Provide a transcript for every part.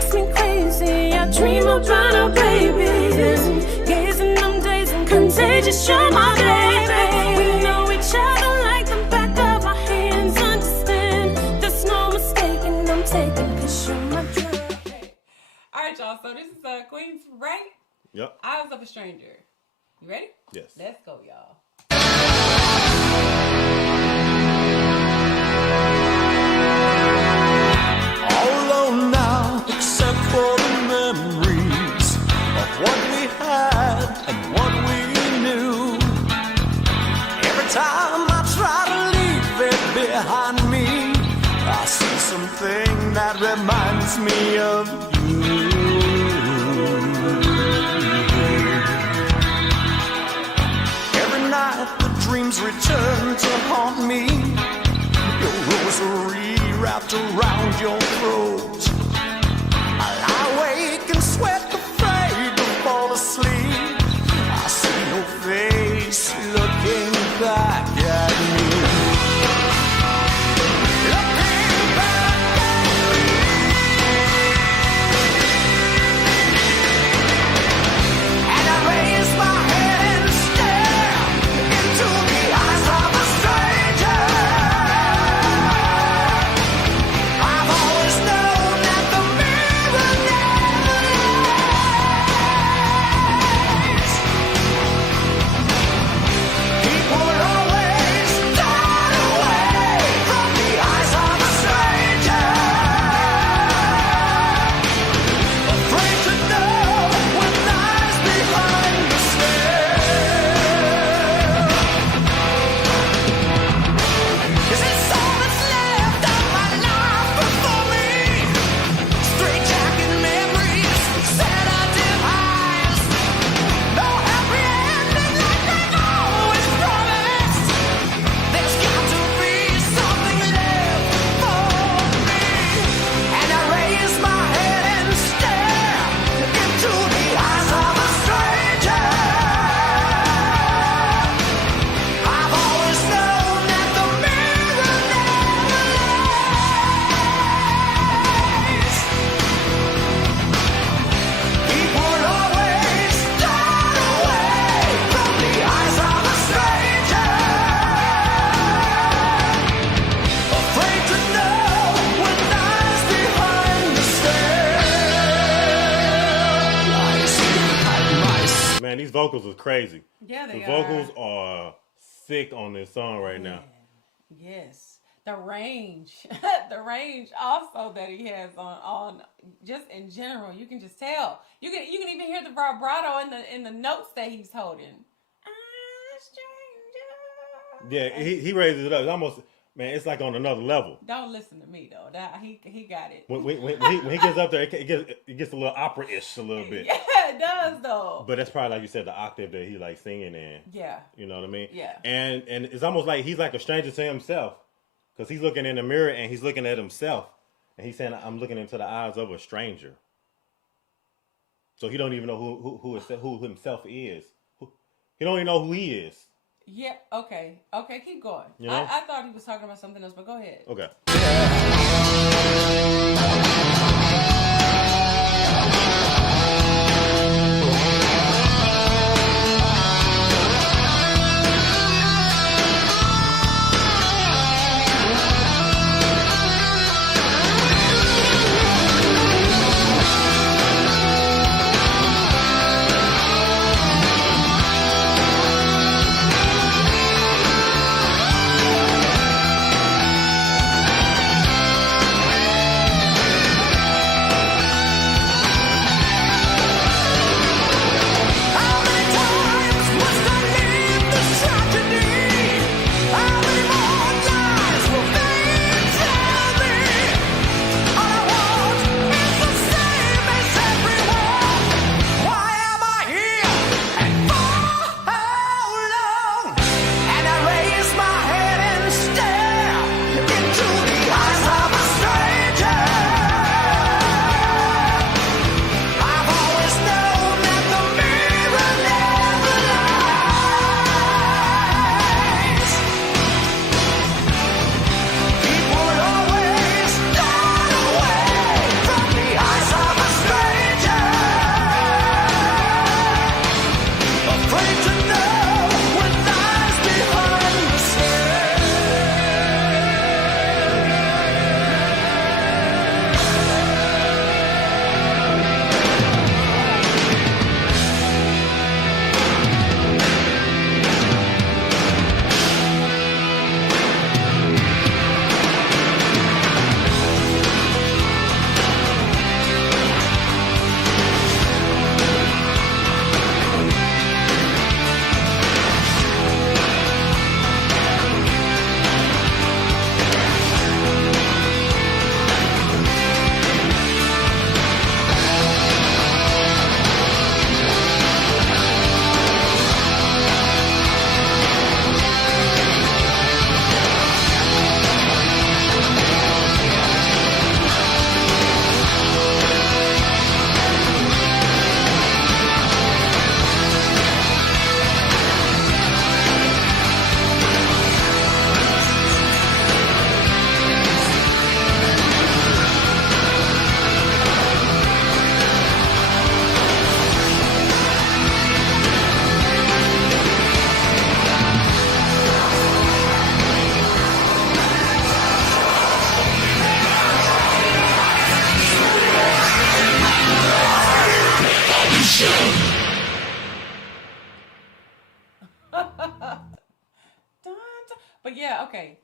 makes me crazy. I dream about our babies, gazing them days and contagious. You're my baby. We know each other like the back of our hands. Understand, there's no mistaking. I'm taking 'cause you're my drug. All right, y'all. So this is Queensrÿche. Yep. Eyes of a Stranger. You ready? Yes. Let's go, y'all. All alone now, except for the memories of what we had and what we knew. Every time I try to leave it behind me, I see something that reminds me of you. Every night the dreams return to haunt me. Your rosary wrapped around your throat. I lie awake and sweat, afraid to fall asleep. I see your face looking back at me. Looking back at me. And I raise my head and stare into the eyes of a stranger. I've always known that the mirror never lies. People always turn away from the eyes of a stranger, afraid to know what lies behind the stare. Is it all that's left of my life before me? Straight jacket memories, sedative highs. No happy ending like they always promised. There's got to be something left for me. And I raise my head and stare into the eyes of a stranger. I've always known that the mirror never lies. People always turn away from the eyes of a stranger, afraid to know what lies behind the stare. Lies behind my stare. Man, these vocals are crazy. Yeah, they The are. vocals are sick on this song right now. Yes. The range. The range also that he has on just in general. You can just tell. You can even hear the vibrato in the notes that he's holding. Yeah, he raises it up. It's almost, man, it's like on another level. Don't listen to me though. He got it. When he gets up there, it gets a little opera-ish a little bit. Yeah, it does though. But that's probably, like you said, the octave that he like singing in. Yeah. You know what I mean? Yeah. And it's almost like he's like a stranger to himself. Because he's looking in the mirror and he's looking at himself. And he's saying, I'm looking into the eyes of a stranger. So he don't even know who himself is. He don't even know who he is. Yeah, okay. Okay, keep going. You know? I thought he was talking about something else, but go ahead. Okay.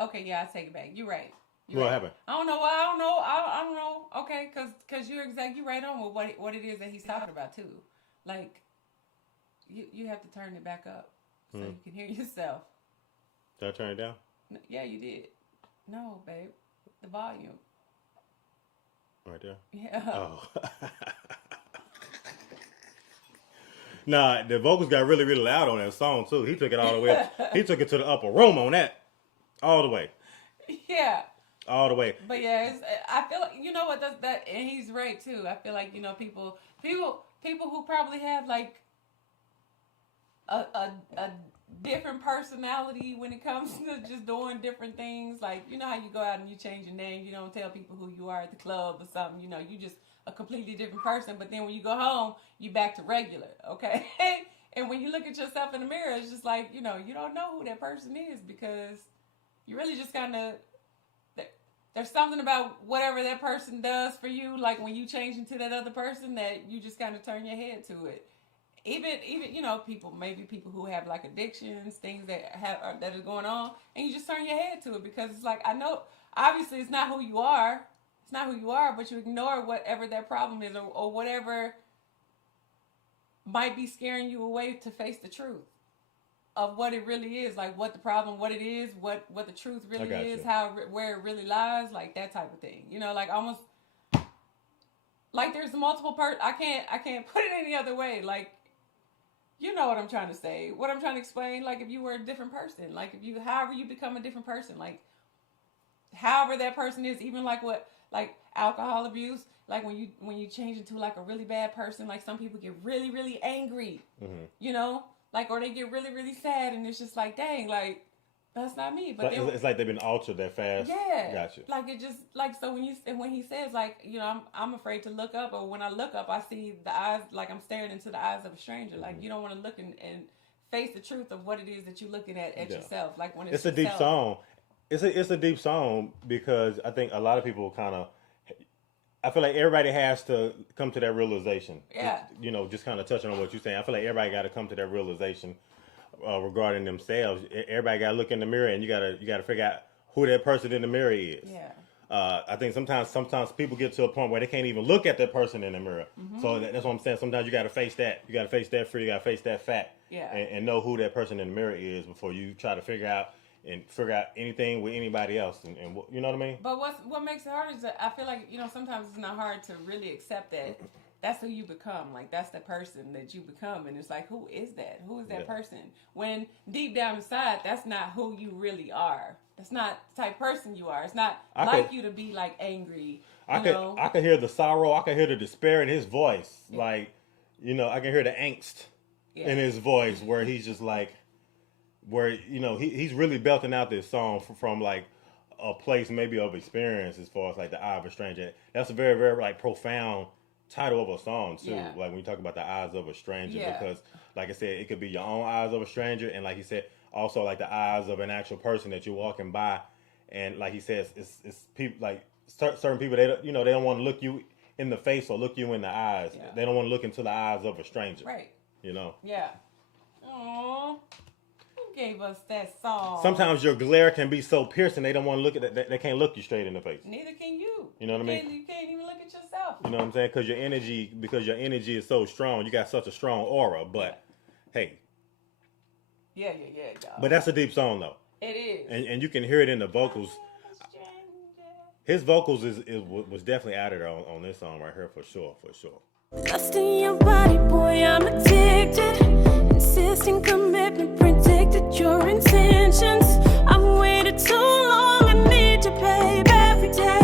Okay, yeah, I take it back. You're right. What happened? I don't know. I don't know. Okay, because you're exactly right on with what it is that he's talking about too. Like, you have to turn it back up so you can hear yourself. Did I turn it down? Yeah, you did. No, babe, the volume. Right there. Yeah. Oh. Nah, the vocals got really, really loud on that song too. He took it all the way up. He took it to the upper room on that, all the way. Yeah. All the way. But yeah, I feel like, you know what, that, and he's right too. I feel like, you know, people who probably have like a different personality when it comes to just doing different things. Like, you know how you go out and you change your name, you don't tell people who you are at the club or something, you know, you just a completely different person. But then when you go home, you back to regular, okay? And when you look at yourself in the mirror, it's just like, you know, you don't know who that person is because you really just kind of, there's something about whatever that person does for you, like when you change into that other person, that you just kind of turn your head to it. Even you know, people who have like addictions, things that is going on, and you just turn your head to it because it's like, I know obviously it's not who you are. It's not who you are, but you ignore whatever that problem is or whatever might be scaring you away to face the truth of what it really is, like what the problem, what it is, what the truth really is, where it really lies, like that type of thing. You know, like almost like there's multiple I can't put it any other way. Like, you know what I'm trying to say, what I'm trying to explain. Like if you were a different person, like if you, however you become a different person, like however that person is, even like what, like alcohol abuse, like when you change into like a really bad person, like some people get really, really angry, you know? Like, or they get really, really sad, and it's just like, dang, like, that's not me. But then, it's like they've been altered that fast. Yeah. Gotcha. Like, it just, like, so when he says, like, you know, I'm afraid to look up, or when I look up, I see the eyes, like I'm staring into the eyes of a stranger. Like, you don't want to look and face the truth of what it is that you're looking at yourself. Like, when it's a deep song. It's a deep song because I think a lot of people kind of, I feel like everybody has to come to that realization. Yeah. You know, just kind of touching on what you're saying. I feel like everybody got to come to that realization regarding themselves. Everybody got to look in the mirror, and you got to figure out who that person in the mirror is. Yeah. I think sometimes people get to a point where they can't even look at that person in the mirror. So that's what I'm saying. Sometimes you got to face that. You got to face that fear. You got to face that fact. Yeah. And know who that person in the mirror is before you try to figure out anything with anybody else, and you know what I mean. But what makes it hard is that I feel like, you know, sometimes it's not hard to really accept that that's who you become. Like that's the person that you become, and it's like, who is that? Who is that person? When deep down inside, that's not who you really are. That's not the type of person you are. It's not you to be like angry. I could hear the sorrow. I could hear the despair in his voice. Yeah. Like, you know, I can hear the angst in his voice where he's just like. Where, you know, he's really belting out this song from like a place maybe of experience as far as like the eye of a stranger. That's a very, very like profound title of a song too. Yeah. Like when you talk about the eyes of a stranger, because like I said, it could be your own eyes of a stranger, and like he said, also like the eyes of an actual person that you're walking by. And like he says, it's people like certain people, they don't want to look you in the face or look you in the eyes. Yeah. They don't want to look into the eyes of a stranger. Right. You know. Yeah. Aww. Gave us that song. Sometimes your glare can be so piercing they don't want to look at that. They can't look you straight in the face. Neither can you. You know what I mean? You can't even look at yourself. You know what I'm saying? Because your energy is so strong. You got such a strong aura. But hey. Yeah, dog. But that's a deep song though. It is. And you can hear it in the vocals. His vocals was definitely added on this song right here for sure. Lust in your body, boy, I'm addicted. Insisting commitment, predicted your intentions. I've waited too long, I need you, babe, every day.